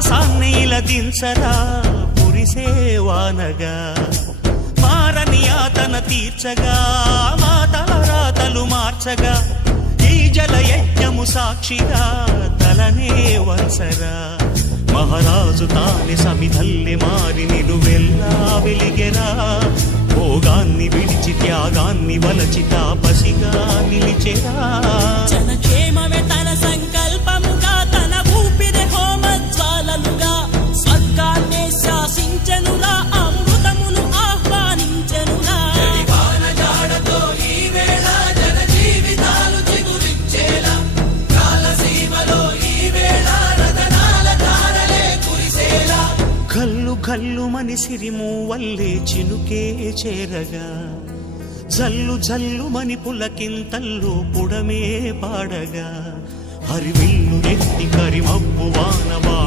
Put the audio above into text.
మానసాన్ని ఇలదించరా కురిసేవానగా మారని ఆతన తీర్చగా మాతల రాతలు మార్చగా ఈ జల యజ్ఞము సాక్షిగా తలనే వంచరా మహారాజు తాని సమిధల్లె మారి నిలువెల్లా వెలిగెరా భోగాన్ని విడిచి త్యాగాన్ని వలచి తాపసిగా నిలిచెరా జనక్షేమమే తన సంకల్పముగా తన ఊపిరి హోమజ్వాలలుగా స్వర్గాన్నే శాసించెనురా అమృతమును ఆహ్వానించెనురా కల్లు కల్లు మని సిరిము వల్లే చినుకే చేరగా జల్లు జల్లు మని పులకింతల్లు పుడమే పాడగా హరివిల్లు ఎత్తి కరిమబ్బు వానవాణ